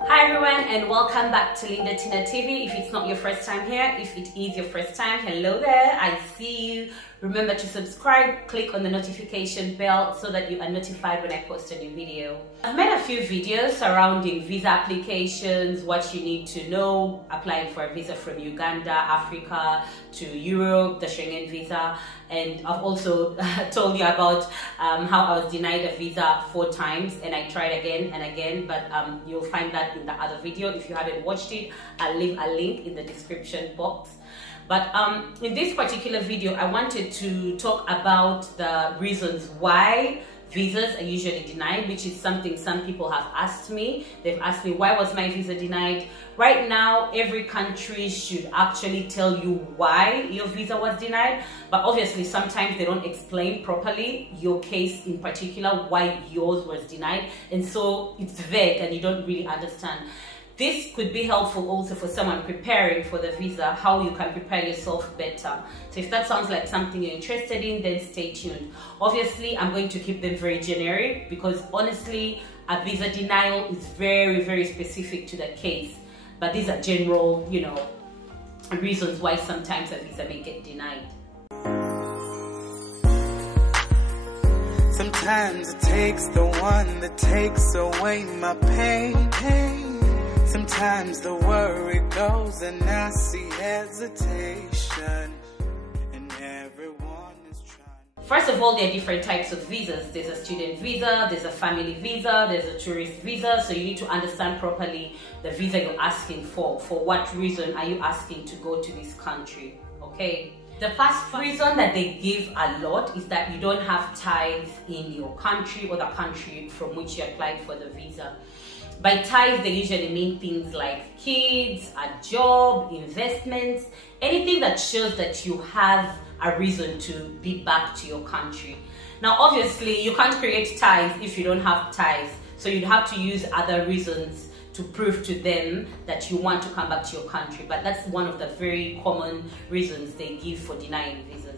Hi everyone and welcome back to Linda Tina TV. If it's not your first time here, if it is your first time, hello there, I see you. Remember to subscribe, click on the notification bell so that you are notified when I post a new video. I've made a few videos surrounding visa applications, what you need to know, applying for a visa from Uganda, Africa to Europe, the Schengen visa, and I've also told you about how I was denied a visa 4 times and I tried again and again, but you'll find that in the other video. If you haven't watched it, I'll leave a link in the description box. But in this particular video, I wanted to talk about the reasons why visas are usually denied, which is something some people have asked me. They've asked me, why was my visa denied? Right now, every country should actually tell you why your visa was denied, but obviously sometimes they don't explain properly your case in particular, why yours was denied, and so it's vague and you don't really understand. This could be helpful also for someone preparing for the visa, how you can prepare yourself better. So if that sounds like something you're interested in, then stay tuned. Obviously, I'm going to keep them very generic because honestly, a visa denial is very, very specific to the case. But these are general, reasons why sometimes a visa may get denied. Sometimes it takes the one that takes away my pain. Sometimes the worry goes and I see hesitation, and everyone is trying. First of all, there are different types of visas. There's a student visa, there's a family visa, there's a tourist visa. So you need to understand properly the visa you're asking for. For what reason are you asking to go to this country? Okay. The first reason that they give a lot is that you don't have ties in your country or the country from which you applied for the visa. By ties, they usually mean things like kids, a job, investments, anything that shows that you have a reason to be back to your country. Now, obviously, you can't create ties if you don't have ties. So you'd have to use other reasons to prove to them that you want to come back to your country. But that's one of the very common reasons they give for denying visas.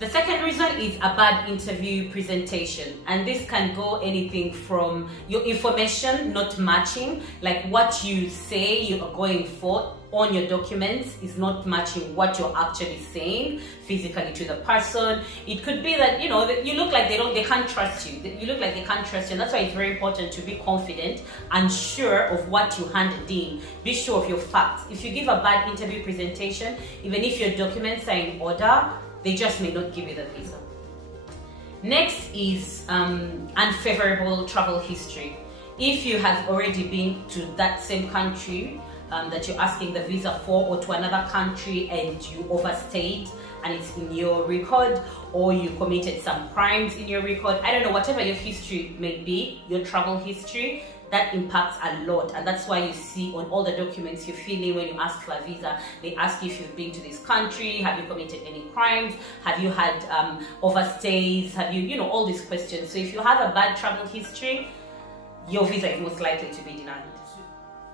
The second reason is a bad interview presentation, and this can go anything from your information not matching, like what you say you are going for on your documents is not matching what you're actually saying physically to the person. It could be that that you look like they can't trust you. You look like they can't trust you, and that's why it's very important to be confident and sure of what you handed in. Be sure of your facts. If you give a bad interview presentation, even if your documents are in order, they just may not give you the visa. Next is unfavorable travel history. If you have already been to that same country that you're asking the visa for, or to another country and you overstayed and it's in your record, or you committed some crimes in your record, I don't know, whatever your history may be, your travel history, that impacts a lot. And that's why you see on all the documents you fill in when you ask for a visa, they ask you if you've been to this country, have you committed any crimes, have you had overstays, have you, all these questions. So if you have a bad travel history, your visa is most likely to be denied.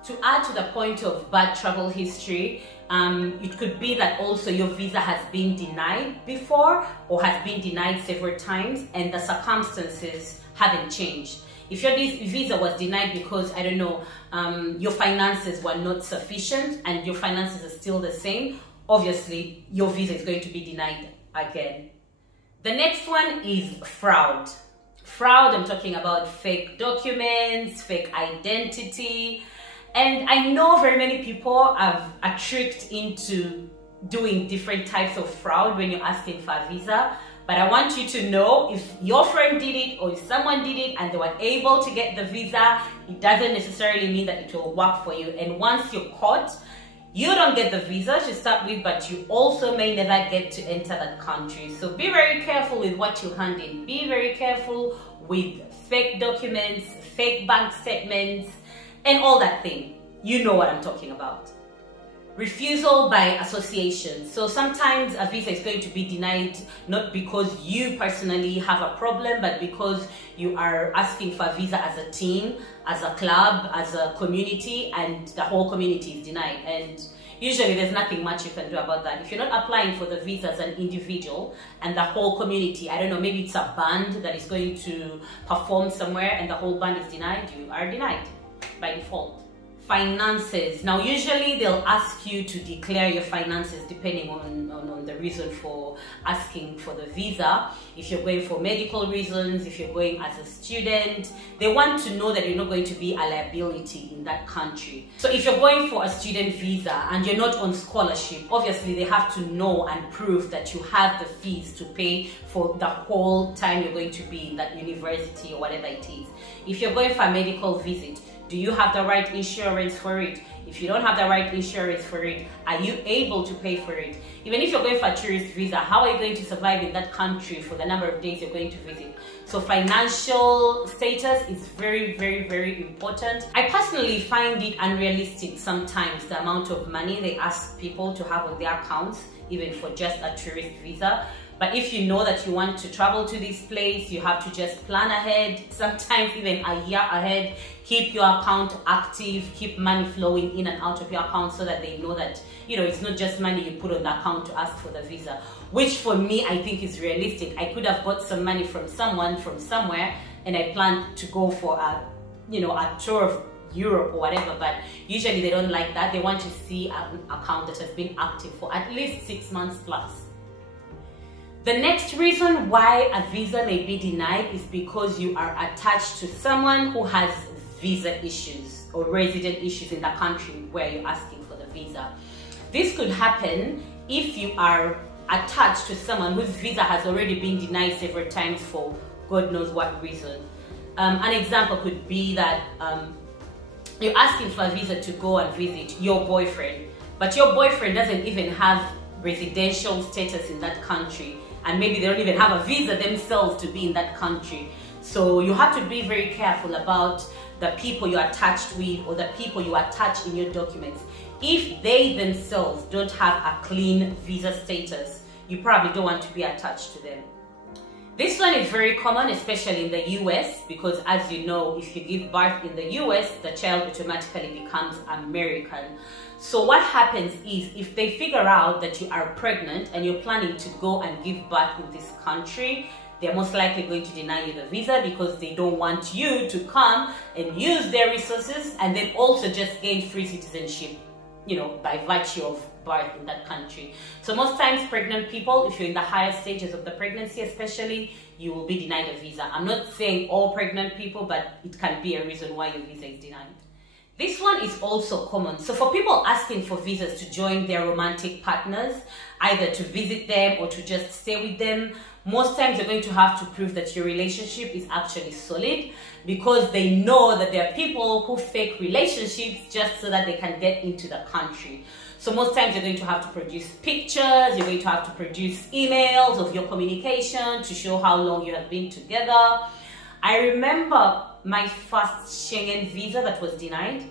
To add to the point of bad travel history, it could be that also your visa has been denied before or has been denied several times and the circumstances haven't changed. If your visa was denied because, I don't know, your finances were not sufficient and your finances are still the same, obviously your visa is going to be denied again. The next one is fraud. Fraud, I'm talking about fake documents, fake identity. And I know very many people are tricked into doing different types of fraud when you're asking for a visa. But I want you to know, if your friend did it or if someone did it and they were able to get the visa, it doesn't necessarily mean that it will work for you. And once you're caught, you don't get the visa to start with, but you also may never get to enter that country. So be very careful with what you hand in. Be very careful with fake documents, fake bank statements, and all that thing. You know what I'm talking about. Refusal by association. So sometimes a visa is going to be denied not because you personally have a problem, but because you are asking for a visa as a team, as a club, as a community, and the whole community is denied. And usually there's nothing much you can do about that. If you're not applying for the visa as an individual and the whole community, I don't know, maybe it's a band that is going to perform somewhere and the whole band is denied, you are denied by default. Finances. Now, usually they'll ask you to declare your finances depending on the reason for asking for the visa. If you're going for medical reasons, if you're going as a student, they want to know that you're not going to be a liability in that country. So if you're going for a student visa and you're not on scholarship, obviously they have to know and prove that you have the fees to pay for the whole time you're going to be in that university or whatever it is. If you're going for a medical visit, do you have the right insurance for it? If you don't have the right insurance for it, are you able to pay for it? Even if you're going for a tourist visa, how are you going to survive in that country for the number of days you're going to visit? So financial status is very, very, very important. I personally find it unrealistic sometimes, the amount of money they ask people to have on their accounts, even for just a tourist visa. But if you know that you want to travel to this place, you have to just plan ahead, sometimes even a year ahead. Keep your account active, keep money flowing in and out of your account so that they know that, you know, it's not just money you put on the account to ask for the visa, which for me, I think is realistic. I could have got some money from someone from somewhere and I planned to go for a tour of Europe or whatever, but usually they don't like that. They want to see an account that has been active for at least 6 months plus. The next reason why a visa may be denied is because you are attached to someone who has visa issues or resident issues in the country where you're asking for the visa. This could happen if you are attached to someone whose visa has already been denied several times for God knows what reason. An example could be that you're asking for a visa to go and visit your boyfriend, but your boyfriend doesn't even have residential status in that country, and maybe they don't even have a visa themselves to be in that country. So you have to be very careful about the people you're attached with or the people you attach in your documents. If they themselves don't have a clean visa status, you probably don't want to be attached to them. This one is very common, especially in the US, because as you know, if you give birth in the US, the child automatically becomes American. So what happens is, if they figure out that you are pregnant and you're planning to go and give birth in this country, they're most likely going to deny you the visa because they don't want you to come and use their resources and then also just gain free citizenship, you know, by virtue of birth in that country. So most times pregnant people, if you're in the higher stages of the pregnancy especially, you will be denied a visa. I'm not saying all pregnant people, but it can be a reason why your visa is denied. This one is also common. So for people asking for visas to join their romantic partners, either to visit them or to just stay with them, most times you're going to have to prove that your relationship is actually solid, because they know that there are people who fake relationships just so that they can get into the country. So most times you're going to have to produce pictures, you're going to have to produce emails of your communication to show how long you have been together. I remember my first Schengen visa that was denied.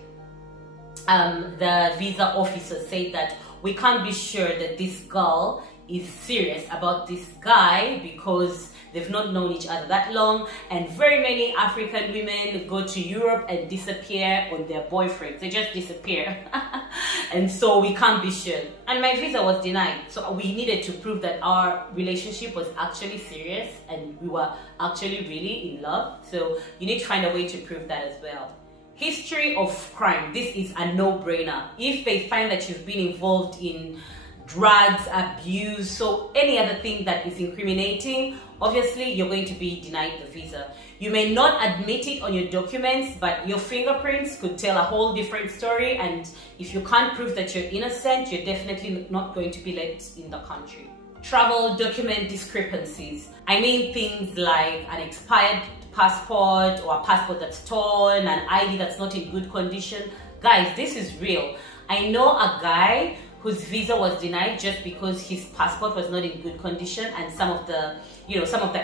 The visa officer said that we can't be sure that this girl is serious about this guy because they've not known each other that long, and very many African women go to Europe and disappear on their boyfriends. They just disappear. And so we can't be sure. And my visa was denied. So we needed to prove that our relationship was actually serious and we were actually really in love. So you need to find a way to prove that as well. History of crime. This is a no-brainer. If they find that you've been involved in drugs, abuse, so any other thing that is incriminating, obviously you're going to be denied the visa. You may not admit it on your documents, but your fingerprints could tell a whole different story, and if you can't prove that you're innocent, you're definitely not going to be let in the country. Travel document discrepancies. I mean things like an expired passport or a passport that's torn, an ID that's not in good condition. Guys, this is real. I know a guy whose visa was denied just because his passport was not in good condition, and some of the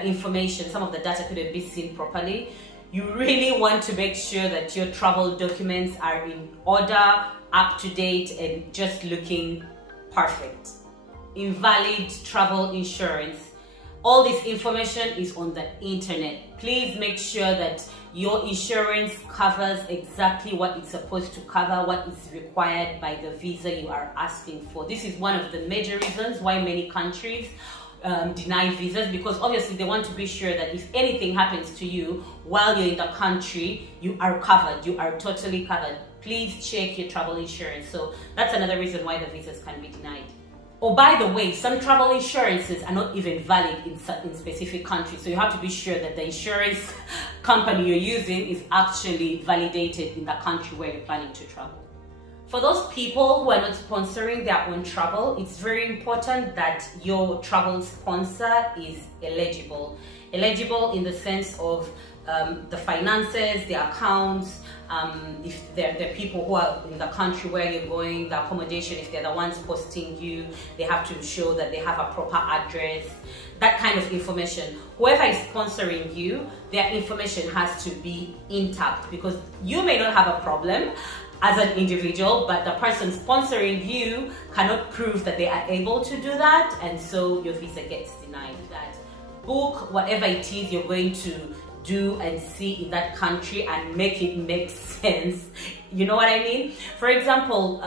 information, some of the data couldn't be seen properly. You really want to make sure that your travel documents are in order, up to date, and just looking perfect. Invalid travel insurance. All this information is on the internet. Please make sure that your insurance covers exactly what it's supposed to cover, what is required by the visa you are asking for. This is one of the major reasons why many countries deny visas, because obviously they want to be sure that if anything happens to you while you're in the country, you are covered, you are totally covered. please check your travel insurance. So that's another reason why the visas can be denied. Oh, by the way, some travel insurances are not even valid in specific countries. So you have to be sure that the insurance company you're using is actually validated in the country where you're planning to travel. For those people who are not sponsoring their own travel, it's very important that your travel sponsor is eligible. Eligible in the sense of the finances, the accounts, if they're people who are in the country where you're going, the accommodation, if they're the ones posting you, they have to show that they have a proper address, that kind of information. Whoever is sponsoring you, their information has to be intact, because you may not have a problem as an individual, but the person sponsoring you cannot prove that they are able to do that, and so your visa gets denied. That book whatever it is you're going to do and see in that country and make it make sense. You know what I mean? For example,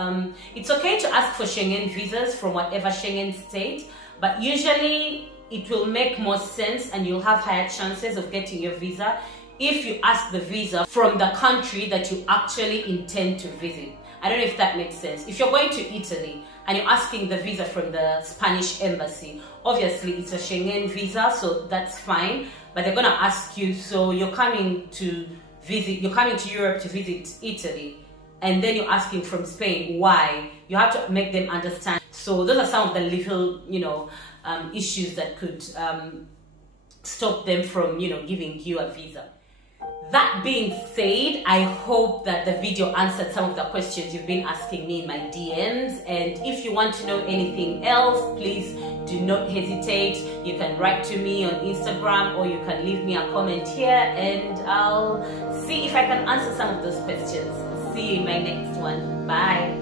it's okay to ask for Schengen visas from whatever Schengen state, but usually it will make more sense and you'll have higher chances of getting your visa if you ask the visa from the country that you actually intend to visit. I don't know if that makes sense. If you're going to Italy and you're asking the visa from the Spanish embassy, obviously it's a Schengen visa, so that's fine, but they're gonna ask you, so you're coming to Europe to visit Italy, and then you're asking from Spain, why? You have to make them understand. So those are some of the little, issues that could stop them from, giving you a visa. That being said, I hope that the video answered some of the questions you've been asking me in my DMs, and if you want to know anything else, please do not hesitate. You can write to me on Instagram, or you can leave me a comment here, and I'll see if I can answer some of those questions. See you in my next one. Bye.